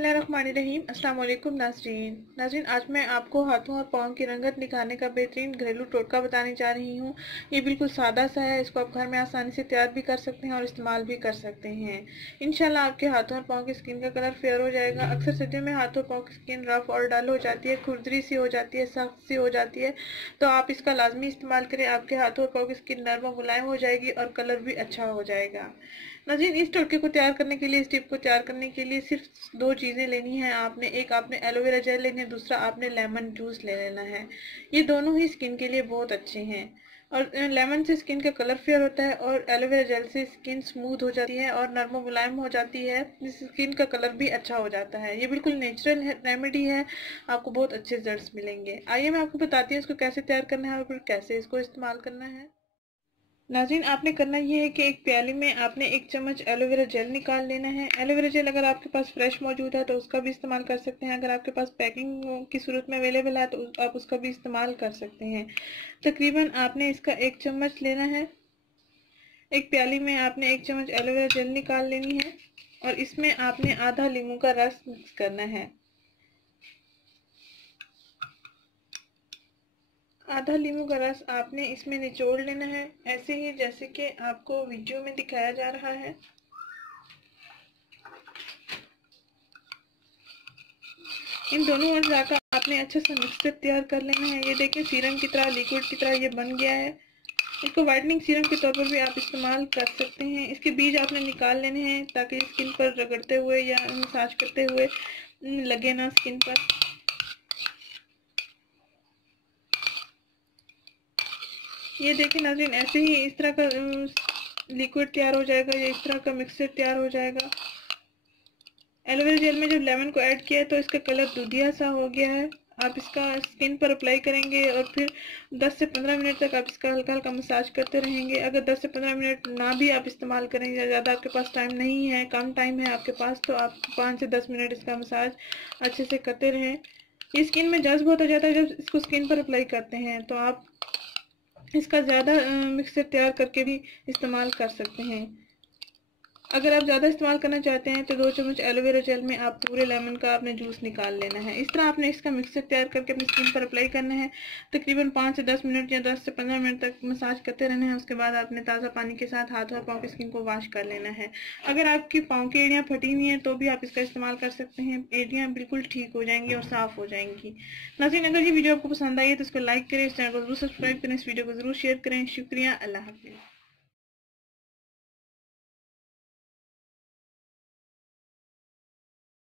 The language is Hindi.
बिस्मिल्लाहिर्रहमानिर्रहीम। अस्सलाम वालेकुम नाज़रीन, आज मैं आपको हाथों और पाँव की रंगत निखारने का बेहतरीन घरेलू टोटका बताने जा रही हूँ। ये बिल्कुल सादा सा है, इसको आप घर में आसानी से तैयार भी कर सकते हैं और इस्तेमाल भी कर सकते हैं। इंशाल्लाह आपके हाथों और पाँव की स्किन का कलर फेयर हो जाएगा। अक्सर सर्दियों में हाथों और पाँव की स्किन रफ और डल हो जाती है, खुरदरी सी हो जाती है, सख्त सी हो जाती है, तो आप इसका लाजमी इस्तेमाल करें। आपके हाथों और पाँव की स्किन नरम और मुलायम हो जाएगी और कलर भी अच्छा हो जाएगा। नाज़रीन, इस टोटके को तैयार करने के लिए, इस टिप को तैयार करने के लिए सिर्फ दो चीज़ें लेनी है आपने। एक आपने एलोवेरा जेल लेनी है, दूसरा आपने लेमन जूस ले लेना है। ये दोनों ही स्किन के लिए बहुत अच्छे हैं। और लेमन से स्किन का कलर फेयर होता है और एलोवेरा जेल से स्किन स्मूथ हो जाती है और नरम मुलायम हो जाती है, जिससे स्किन का कलर भी अच्छा हो जाता है। ये बिल्कुल नेचुरल रेमेडी है, आपको बहुत अच्छे रिजल्ट्स मिलेंगे। आइए मैं आपको बताती हूँ इसको कैसे तैयार करना है और फिर कैसे इसको इस्तेमाल करना है। नाज़रीन, आपने करना ये है कि एक प्याली में आपने 1 चम्मच एलोवेरा जेल निकाल लेना है। एलोवेरा जेल अगर आपके पास फ्रेश मौजूद है तो उसका भी इस्तेमाल कर सकते हैं। अगर आपके पास पैकिंग की सूरत में अवेलेबल है तो आप उसका भी इस्तेमाल कर सकते हैं। तकरीबन आपने इसका 1 चम्मच लेना है। एक प्याली में आपने 1 चम्मच एलोवेरा जेल निकाल लेनी है और इसमें आपने आधा नींबू का रस मिक्स करना है। आधा नींबू का रस आपने इसमें निचोड़ लेना है, ऐसे ही जैसे कि आपको वीडियो में दिखाया जा रहा है। इन दोनों अज्जा का आपने अच्छे से मिक्सचर तैयार कर लेना है। ये देखिए सीरम की तरह, लिक्विड की तरह ये बन गया है। इसको वाइटनिंग सीरम के तौर पर भी आप इस्तेमाल कर सकते हैं। इसके बीज आपने निकाल लेने हैं ताकि स्किन पर रगड़ते हुए या मसाज करते हुए लगे ना स्किन पर। ये देखिए नाज़रीन, ऐसे ही इस तरह का लिक्विड तैयार हो जाएगा या इस तरह का मिक्सचर तैयार हो जाएगा। एलोवेरा जेल में जब लेमन को ऐड किया है तो इसका कलर दूधिया सा हो गया है। आप इसका स्किन पर अप्लाई करेंगे और फिर 10 से 15 मिनट तक आप इसका हल्का हल्का मसाज करते रहेंगे। अगर 10 से 15 मिनट ना भी आप इस्तेमाल करें या ज़्यादा आपके पास टाइम नहीं है, कम टाइम है आपके पास, तो आप 5 से 10 मिनट इसका मसाज अच्छे से करते रहें। ये स्किन में जज्ब होता जाता है जब इसको स्किन पर अप्लाई करते हैं, तो आप इसका ज़्यादा मिक्सचर तैयार करके भी इस्तेमाल कर सकते हैं। अगर आप ज़्यादा इस्तेमाल करना चाहते हैं तो 2 चम्मच एलोवेरा जेल में आप पूरे लेमन का आपने जूस निकाल लेना है। इस तरह आपने इसका मिक्सचर तैयार करके अपनी स्किन पर अप्लाई करना है। तकरीबन 5 से 10 मिनट या 10 से 15 मिनट तक मसाज करते रहना है। उसके बाद आपने ताज़ा पानी के साथ हाथ और पाँव की स्किन को वॉश कर लेना है। अगर आपकी पाँव की एड़ियाँ फटी हुई हैं तो भी आप इसका इस्तेमाल कर सकते हैं। एड़ियाँ बिल्कुल ठीक हो जाएंगी और साफ़ हो जाएंगी। नाज़रीन, अगर ये वीडियो आपको पसंद आई है तो इसको लाइक करें, इस चैनल को जरूर सब्सक्राइब करें, इस वीडियो को जरूर शेयर करें। शुक्रिया, अल्लाह हाफिज़।